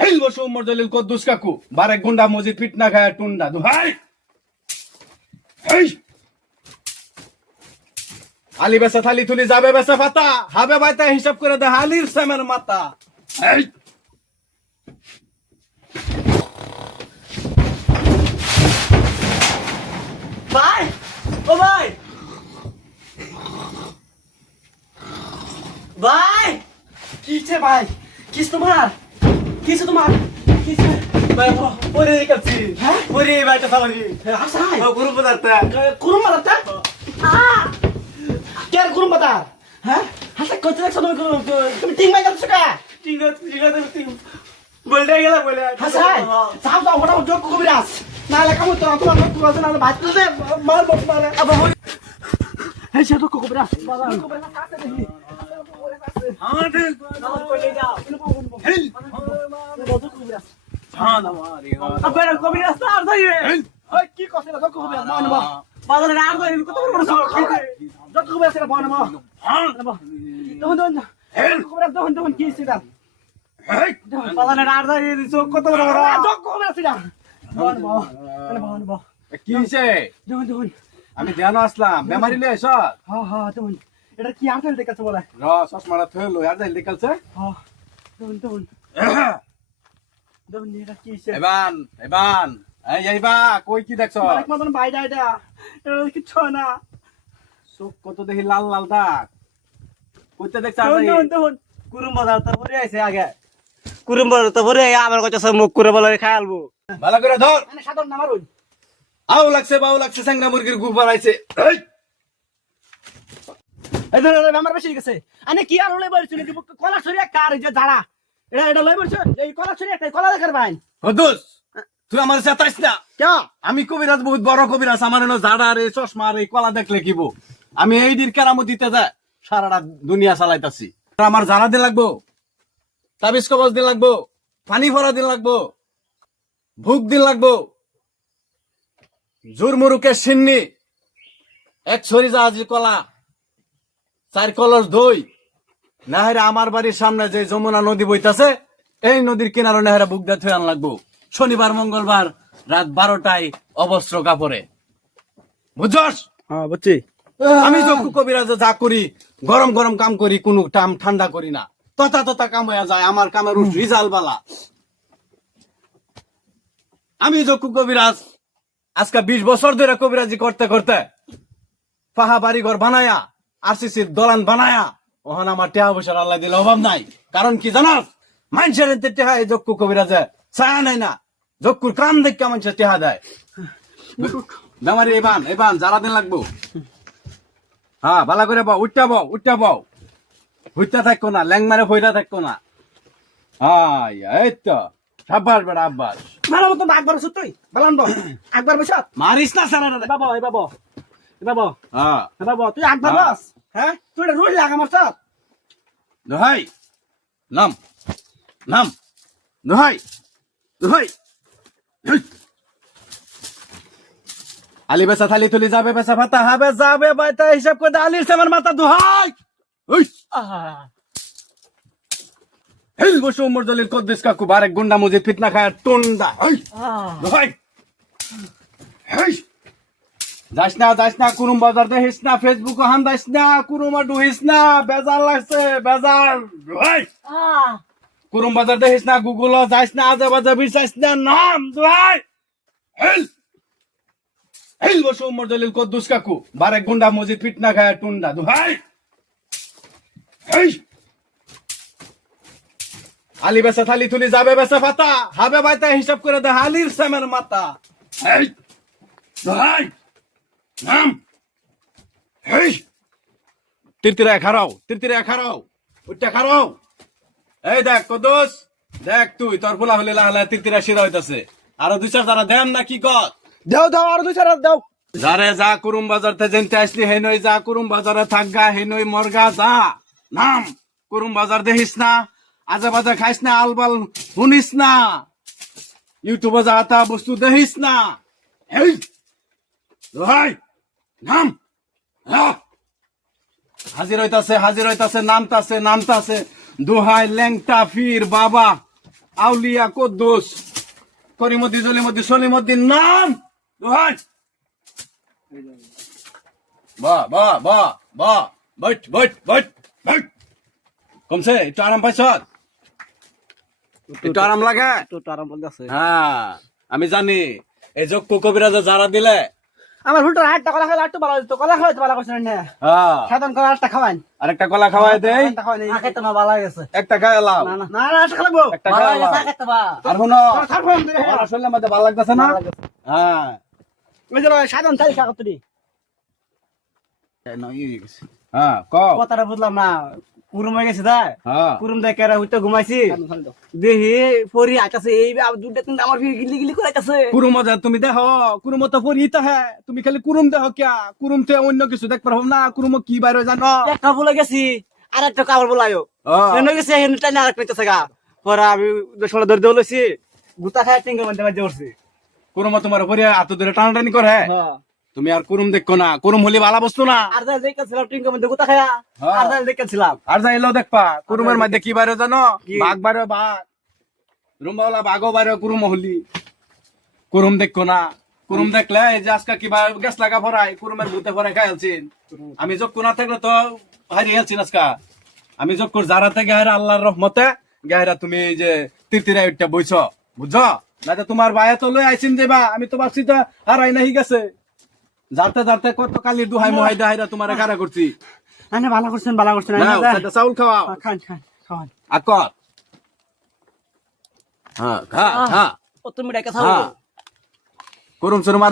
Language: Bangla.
হেল বসু উমর জলিল কদ্দুস কাকু। বারে গুন্ডা মজিদ ফিটনা খায় টুন্ডা দুহাই হেই! আলি বেসা থালি থুলি যাবে বেসা ফাতা। হবে বাইতা হিসাব করে দে, হালির সেমের মাতা হেই! ভাই! ও ভাই! ভাই! কিছে ভাই? কিস তোমার? কিছে তোমার? কিছে? গেছি হ্যাঁ? পরে বাইটা সালামি হাসাই গুরু পদার্থ। বাতা আ কের কুরুম বাতা হ্যাঁ? হাসাই কত লাগছ তুমি তুমি টিং মাই যাচ্ছ কা? ঠিক আছে ঠিক বলতে গেলা বলে। হাসাই সাপ দাও ওটা যোগ কবিরাজ। না লেখা মতো তোমার তুই আছে না ভাত তুলে মার বস মারে। আবার হ্যাঁ সে তো কবিরাজ। কবিরাজ কাছে দেখি। আমাদের হেল আবার কবিরাজ আর যাই ওই কি কষ্ট না যোগ কবিরাজ মান বা বাজারে আর যাই কত বড় সব যোগ কবিরাজ এটা বান মা তখন তখন কবিরাজ তখন তখন কি সেটা বাজারে আর যাই চোখ কত বড় বড় যোগ কবিরাজ এটা বান বা বান বা কি হইছে তখন তখন আমি ধ্যান আসলাম বেমারি লই এস হ্যাঁ হ্যাঁ তখন এটা কি আর দেখাচ্ছে বলে র চশমাটা থইলো আর যাই দেখালছে হ্যাঁ তখন তখন এবান এবান এই এইবা কই কি দেখছ? মালিক মতন বাইরে এটা এটা কিচ্ছু না। চোখ কত দেখি লাল লাল দাগ। কইতে দেখছ কুরুম বাজার তো পরে আইছে আগে। কুরুম বাজার তো পরে আমার কাছে মুখ করে বলে খাই আলবো। ভালো করে ধর। মানে সাধারণ লাগছে বাউ লাগছে স্যাংরা মুরগির গু বানাইছে এই! এই ধরে ধরে আমার বেশি গেছে। আনে কি আর লই বলছ কলা ছড়ি কার যে জাড়া এটা এটা লই বলছ এই কলা ছড়ি একটা কলা দেখার ভাই। হদুস তুই আমার চেতাইস না? কে? আমি কবিরাজ বহুত বড় কবিরাজ আমার এনো জাডা রে চশমা রে কলা দেখলে কিবো আমি এই দিন কেরামত দিতে যায় সারাটা দুনিয়া চালাইতাছি। আমার জানা দিন লাগবো তাবিজ কবজ দিন লাগবো পানি ভরা দিন লাগবো ভুক দিন লাগবো জোর মুরুকে সিন্নি এক ছড়ি জাহাজি কলা চার কলস দই নাহেরা আমার বাড়ির সামনে যে যমুনা নদী বইতাছে এই নদীর কিনারে নাহেরা বুক দিয়ে থুয়ান লাগবো। শনিবার মঙ্গলবার রাত বারোটায় অবস্ত্র কাপড়ে। বুঝছস? হ্যাঁ বুঝছি। আমি যখন কবিরাজে যা করি গরম গরম কাম করি কোনো টাম ঠান্ডা করি না। তথা তথা কাম হয়ে যায় আমার কামের রিজাল বালা আমি যখন কবিরাজ আজকে বিশ বছর ধরে কবিরাজি করতে করতে পাহা বাড়ি ঘর বানায়া আরসিসির দলান বানায়া ওখান আমার টেহা পয়সার আল্লাহ দিলে অভাব নাই। কারণ কি জানাস মানুষের টেহা এই যক্ষু কবিরাজে। ছায়া নেয় না। যক্ষুর কাম দেখে মানুষের টেহা দেয়। বেমারি এবান এবান যারা দিন লাগবো। হ্যাঁ ভালো করে বাও উঠটা বাও উঠটা বাও। উঠটা থাকো না ল্যাং মারে থাকো না। হাই এই তো। সাব্বাস বেড়া আব্বাস। মারা মতো একবার বসত তুই। বালান বল একবার বসত। মারিস না সারা বাবা এ বাবা। এ বাবা। হ্যাঁ। বাবা তুই একবার হ্যাঁ। বস। হ্যাঁ? তুই এটা লাগ দোহাই। নাম। নাম। দোহাই। দোহাই। আলি বেসা থালি তুলি যাবে বেসা ভাতা হবে যাবে বাইতা হিসাব করে দে, আলির সেমার মাথা দোহাই। ওই হেল বসু উমর জলিল কদ্দিস কাকু বারে গুন্ডা মজিদ ফিতনা খায় টুন্ডা। দোহাই। হেই যাস না যাস না কুরুম বাজার দেখিস না ফেসবুক হান দাস না কুরুমা ডুহিস না বেজার লাগছে বেজার কুরুম বাজার দেখিস না গুগল যাইস না আজে বাজে বিশ্বাস না নাম দোহাই হেল। বসু উমর জলিল কদ্দুস কাকু। বারে গুন্ডা মজিদ ফিটনা খায় টুন্ডা দোহাই হেই আলি বেসা থালি তুলি যাবে বেসা ফাতা হবে বাইতা হিসাব করে দে হালির সেমের মাতা। এই দোহাই নাম? এই তিরতিরা খারাও তিরতিরা খারাও উঠটা খারাও। এই দেখ কদোস দেখ তুই তোর ফুলা হলে লাহলা তিরতিরা শিরা হইতাছে। আরও দুই চার যারা দেন না কি কর? দেও দাও আর দুই চার দাও। যারে যা কুরুম বাজারতে জেনতে আসলি হে নই যা কুরুম বাজারে থাকগা হে নই মরগা যা। নাম কুরুম বাজার দেখিস না আজে বাজে খাইস না আলবাল শুনিস না। ইউটিউবে যা তা বস্তু দেখিস না। হেই! ভাই নাম। হাজির হইতাছে হাজির হইতাছে নামতাছে নামতাছে। দোহাই ল্যাংটা ফির বাবা আউলিয়া কদ্দুস। করিমদ্দি জলিমদ্দি সলিমদ্দিন নাম। দোহাই। বা বা বা বা বট বট বট বট। কমছে একটু আরাম পাইছ? একটু আরাম লাগে? একটু আরাম বলতে হ্যাঁ আমি জানি। এই যজ্ঞ কবিরাজ যারা দিলে আমার হুলটা আটটা কলা খাওয়া আটটা ভালো হতো কলা খাওয়া ভালো করছেন না হ্যাঁ। সাধন কলা আটটা খাওয়ান আরেকটা কলা খাওয়াই দেই। আগে তো ভালো গেছে। একটা খাওয়া লাও। না না না আটটা খাব একটা খাওয়া গেছে লাও। আর শুনো আমার আসলে মধ্যে ভালো লাগতেছে না? হ্যাঁ। ওই যে সাধন চাই খাওয়া তুই হ্যাঁ ক কথাটা বুঝলাম না। কুরুম হয়ে গেছে তাই? হ্যাঁ। কুরুম দেখে হইতে ঘুমাইছি। দেখি পরি আইতাছে এই দুটা তিনটা আমার ফির গিলি গিলি করে আইতাছে। কুরুম মজা তুমি কুরুম তো হ্যাঁ তুমি খালি কুরুম কিয়া কুরুম তে অন্য কিছু দেখ পারব না। কুরুম কি বাইরে জানো? একটা বলে গেছি। আর একটা কাপড় বলাইও। হ্যাঁ। এনে গেছে হেন টাইনে আর একটা গা। পরে আমি দশ মিনিট ধরে গুতা খায় টিঙ্গের মধ্যে উঠছি। কুরুম তোমার উপরে ধরে টানাটানি করে। তুমি আর কুরুম দেখো না কুরুম হলি ভালো বস্তু না। আর যাই দেখেছিলাম টিঙ্গের মধ্যে গুতা খায়া। হ্যাঁ। আর যাই দেখেছিলাম আর যাইলো দেখবা কুরুমের মধ্যে কি বাইরে জানো? বাঘ বাইরে বাঘ। রুমবাওয়ালা বাঘও বাইরে কুরুম হলি। কুরুম দেখো না। কুরুম দেখলে এই যে আজকে কিবা গ্যাস লাগা ভরাই কুরুমের ভূতে ভরাই খাই আলছিন আমি যোগ না থাকলে তো হারিয়ে আলছিন আজকা। আমি যোগ কর যারা থেকে হারা আল্লাহর রহমতে গায়রা তুমি এই যে তিরতিরা উঠটা বইছ। বুঝছ? না তো তোমার বায়া তো লই আইছিন দেবা আমি তো ভাবছি তো হারাই নাহি গেছে। যাতে যাতে কত কালির দুহাই মোহাই দাহাইরা তোমার কারা করছি? না না ভালো করছেন ভালো করছেন। চাউল খাওয়াও। খান খান খাওয়ান। আকর। হ্যাঁ খা খা। ও তুমি ডাকে খাও করুম সুরমা